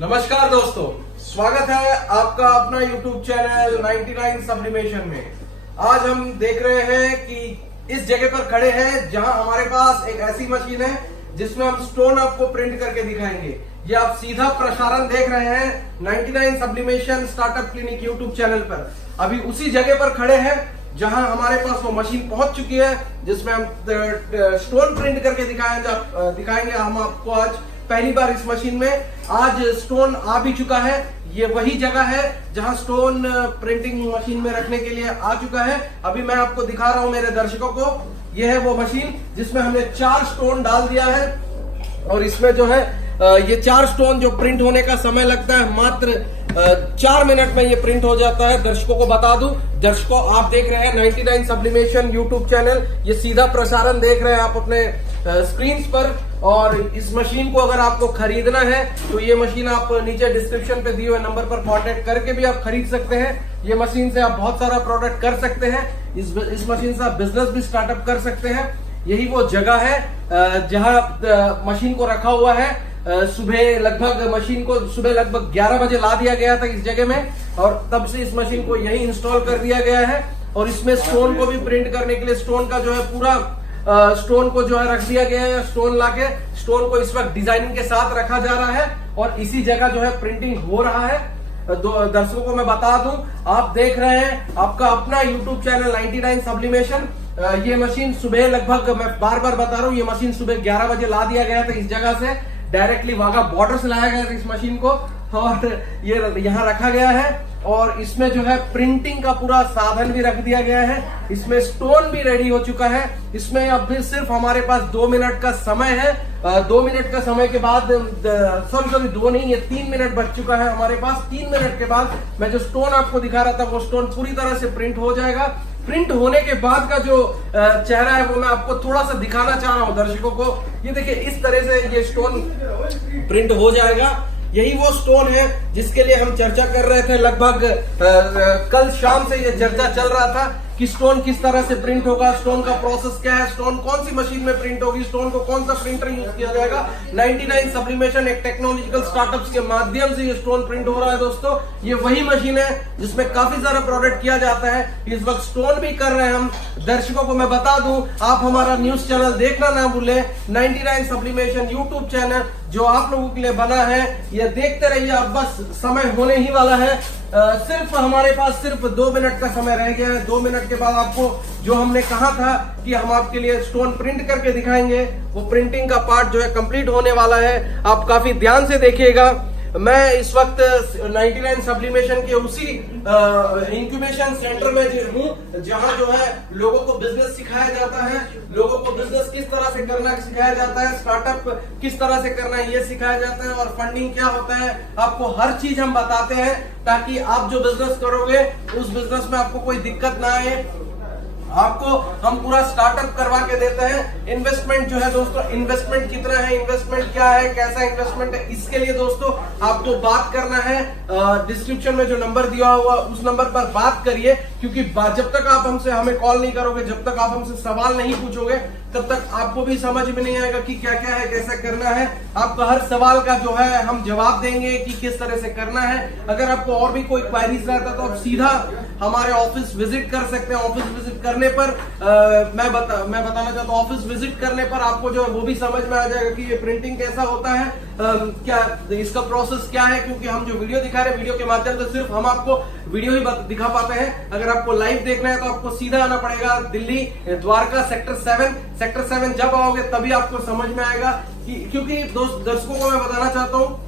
नमस्कार दोस्तों, स्वागत है आपका अपना YouTube चैनल 99 सब्लिमेशन में। आज हम देख रहे हैं कि इस जगह पर खड़े हैं जहां हमारे पास एक ऐसी मशीन है जिसमें हम स्टोन आपको प्रिंट करके दिखाएंगे। ये आप सीधा प्रसारण देख रहे हैं 99 sublimation startup clinic YouTube channel पर। अभी उसी जगह पर खड़े हैं जहां हमारे पास वो मशीन पहुंच चुकी है जिसमें हम स्टोन प्रिंट करके दिखाएंगे हम आपको। आज पहली बार इस मशीन में आज स्टोन आ भी चुका है। ये वही जगह है जहां स्टोन प्रिंटिंग मशीन में रखने के लिए आ चुका है। अभी मैं आपको दिखा रहा हूं मेरे दर्शकों को। ये है वो मशीन जिसमें हमने 4 स्टोन डाल दिया है और इसमें जो है ये 4 स्टोन जो प्रिंट होने का समय लगता है मात्र 4 मिनट में ये प्रिंट हो जाता है। दर्शकों को बता दूं, दर्शकों आप देख रहे हैं 99 सब्लिमेशन यूट्यूब चैनल। ये सीधा प्रसारण देख रहे हैं आप अपने स्क्रीन पर। और इस मशीन को अगर आपको खरीदना है तो ये मशीन आप नीचे डिस्क्रिप्शन पे दिए हुए नंबर पर कांटेक्ट करके भी आप खरीद सकते हैं। ये मशीन से आप बहुत सारा प्रोडक्ट कर सकते हैं। इस मशीन से आप बिजनेस भी स्टार्टअप कर सकते हैं। यही वो जगह है जहां मशीन को रखा हुआ है। मशीन को सुबह लगभग 11 बजे ला दिया गया था इस जगह में और तब से इस मशीन को यही इंस्टॉल कर दिया गया है। और इसमें स्टोन को भी प्रिंट करने के लिए स्टोन का जो है पूरा स्टोन को जो है रख दिया गया है। स्टोन लाके स्टोन को इस वक्त डिजाइनिंग के साथ रखा जा रहा है और इसी जगह जो है प्रिंटिंग हो रहा है। दर्शकों को मैं बता दूं, आप देख रहे हैं आपका अपना यूट्यूब चैनल 99 सब्लिमेशन। ये मशीन सुबह लगभग, मैं बार बार बता रहा हूँ, ये मशीन सुबह 11 बजे ला दिया गया था इस जगह से। डायरेक्टली वाघा बॉर्डर से लाया गया था इस मशीन को और ये यहाँ रखा गया है। और इसमें जो है प्रिंटिंग का पूरा साधन भी रख दिया गया है। इसमें स्टोन भी रेडी हो चुका है। इसमें अब भी सिर्फ हमारे पास 2 मिनट का समय है। 2 मिनट का समय के बाद, सॉरी 2 नहीं, ये 3 मिनट बच चुका है हमारे पास। 3 मिनट के बाद मैं जो स्टोन आपको दिखा रहा था वो स्टोन पूरी तरह से प्रिंट हो जाएगा। प्रिंट होने के बाद का जो चेहरा है वो मैं आपको थोड़ा सा दिखाना चाह रहा हूँ दर्शकों को। ये देखिए, इस तरह से ये स्टोन प्रिंट हो जाएगा। यही वो स्टोन है जिसके लिए हम चर्चा कर रहे थे। लगभग कल शाम से ये चर्चा चल रहा था कि स्टोन किस तरह से प्रिंट होगा, स्टोन का प्रोसेस क्या है, स्टोन कौन सी मशीन में प्रिंट होगी, स्टोन को कौन सा प्रिंटर यूज किया जाएगा। 99 सब्लिमेशन एक टेक्नोलॉजिकल स्टार्टअप्स के माध्यम से ये स्टोन प्रिंट हो रहा है दोस्तों। ये वही मशीन है जिसमें काफी सारा प्रोडक्ट किया जाता है। इस वक्त स्टोन भी कर रहे हैं हम। दर्शकों को मैं बता दूं, आप हमारा न्यूज चैनल देखना ना भूलें, 99 सब्लिमेशन यूट्यूब चैनल जो आप लोगों के लिए बना है। ये देखते रहिए, अब बस समय होने ही वाला है। सिर्फ हमारे पास सिर्फ 2 मिनट का समय रह गया है। 2 मिनट के बाद आपको जो हमने कहा था कि हम आपके लिए स्टोन प्रिंट करके दिखाएंगे, वो प्रिंटिंग का पार्ट जो है कंप्लीट होने वाला है। आप काफी ध्यान से देखिएगा। मैं इस वक्त 99 सब्लिमेशन के उसी इंक्यूबेशन सेंटर में हूँ जहां जो है लोगों को बिजनेस सिखाया जाता है। लोगों को बिजनेस किस तरह से करना सिखाया जाता है, स्टार्टअप किस तरह से करना है ये सिखाया जाता है, और फंडिंग क्या होता है आपको हर चीज हम बताते हैं ताकि आप जो बिजनेस करोगे उस बिजनेस में आपको कोई दिक्कत ना आए। आपको हम पूरा स्टार्टअप करवा के देते हैं। इन्वेस्टमेंट जो है दोस्तों, इन्वेस्टमेंट कितना है, इन्वेस्टमेंट क्या है, कैसा इन्वेस्टमेंट है, इसके लिए दोस्तों आपको बात करना है। डिस्क्रिप्शन में जो नंबर दिया हुआ उस नंबर पर बात करिए, क्योंकि जब तक आप हमसे हमें कॉल नहीं करोगे, जब तक आप हमसे सवाल नहीं पूछोगे, तब तक आपको भी समझ में नहीं आएगा कि क्या क्या है, कैसा करना है। आपका हर सवाल का जो है हम जवाब देंगे कि किस तरह से करना है। अगर आपको और भी कोई क्वेरीज रहता तो आप सीधा हमारे ऑफिस विजिट कर सकते हैं। ऑफिस विजिट करने पर मैं बताना चाहता हूँ, ऑफिस विजिट करने पर आपको जो है वो भी समझ में आ जाएगा कि ये प्रिंटिंग कैसा होता है, क्या इसका प्रोसेस क्या है। क्योंकि हम जो वीडियो दिखा रहे हैं, वीडियो के माध्यम से सिर्फ हम आपको वीडियो ही दिखा पाते हैं। अगर आपको लाइव देखना है तो आपको सीधा आना पड़ेगा दिल्ली द्वारका सेक्टर 7 जब आओगे तभी आपको समझ में आएगा। क्योंकि दर्शकों को मैं बताना चाहता हूँ,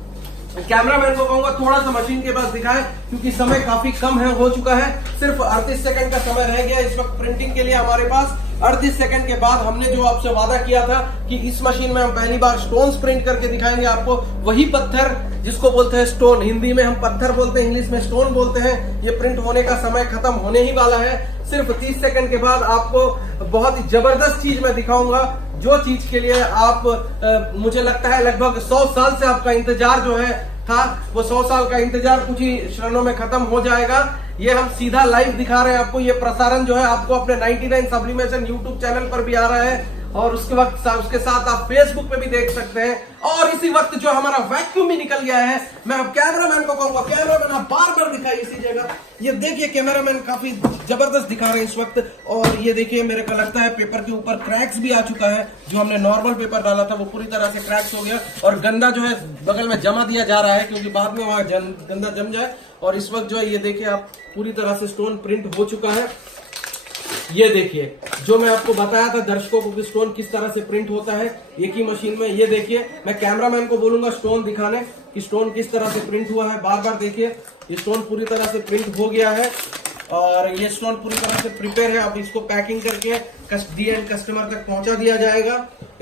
कैमरामैन को कहूंगा थोड़ा सा मशीन के पास दिखाएं क्योंकि समय काफी कम है, हो चुका है। सिर्फ 38 सेकंड का समय रह गया इस वक्त प्रिंटिंग के लिए हमारे पास। 38 सेकंड के बाद हमने जो आपसे वादा किया था कि इस मशीन में हम पहली बार स्टोन्स प्रिंट करके दिखाएंगे आपको। वही पत्थर जिसको बोलते हैं स्टोन, हिंदी में हम पत्थर बोलते हैं, इंग्लिश में स्टोन बोलते हैं। ये प्रिंट होने का समय खत्म होने ही वाला है। सिर्फ 30 सेकंड के बाद आपको बहुत ही जबरदस्त चीज मैं दिखाऊंगा, जो चीज के लिए आप मुझे लगता है लगभग 100 साल से आपका इंतजार जो है था, वो 100 साल का इंतजार कुछ ही क्षणों में खत्म हो जाएगा। ये हम सीधा लाइव दिखा रहे हैं आपको। ये प्रसारण जो है आपको अपने 99 सब्लिमेशन यूट्यूब चैनल पर भी आ रहा है और उसके साथ आप फेसबुक पे भी देख सकते हैं। और इसी वक्त जो हमारा वैक्यूम भी निकल गया है, मैं अब कैमरामैन को कहूंगा, कैमरामैन आप बार बार दिखाई इसी जगह। ये देखिए कैमरामैन काफी जबरदस्त दिखा रहे हैं इस वक्त। और ये देखिए मेरे को लगता है पेपर के ऊपर क्रैक्स भी आ चुका है। जो हमने नॉर्मल पेपर डाला था वो पूरी तरह से क्रैक्स हो गया और गंदा जो है बगल में जमा दिया जा रहा है, क्योंकि बाद में वहां गंदा जम जाए। और इस वक्त जो है ये देखिए आप पूरी तरह से स्टोन प्रिंट हो चुका है। ये देखिए जो मैं आपको बताया था दर्शकों को कि स्टोन किस तरह से प्रिंट होता है एक ही मशीन में। ये देखिए मैं कैमरामैन को बोलूंगा स्टोन दिखाने कि स्टोन किस तरह से प्रिंट हुआ है। बार बार देखिए ये स्टोन पूरी तरह से प्रिंट हो गया है और ये स्टोन पूरी तरह से प्रिपेयर है। अब इसको पैकिंग करके कस्टमर तक पहुंचा दिया जाएगा।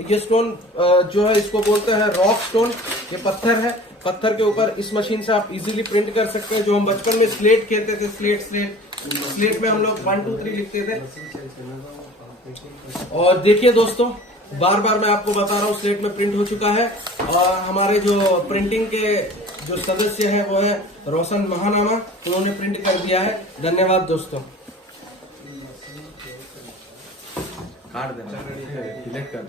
ये स्टोन जो है इसको बोलते हैं रॉक स्टोन। ये पत्थर है, पत्थर के ऊपर इस मशीन से आप इजीली प्रिंट कर सकते हैं। जो हम बचपन में स्लेट खेलते थे, स्लेट में हम लोग 1 2 3 लिखते थे। और देखिए दोस्तों बार बार मैं आपको बता रहा हूँ स्लेट में प्रिंट हो चुका है। और हमारे जो प्रिंटिंग के जो सदस्य है वो है रोशन महानामा, उन्होंने प्रिंट कर दिया है। धन्यवाद दोस्तों। काट देना,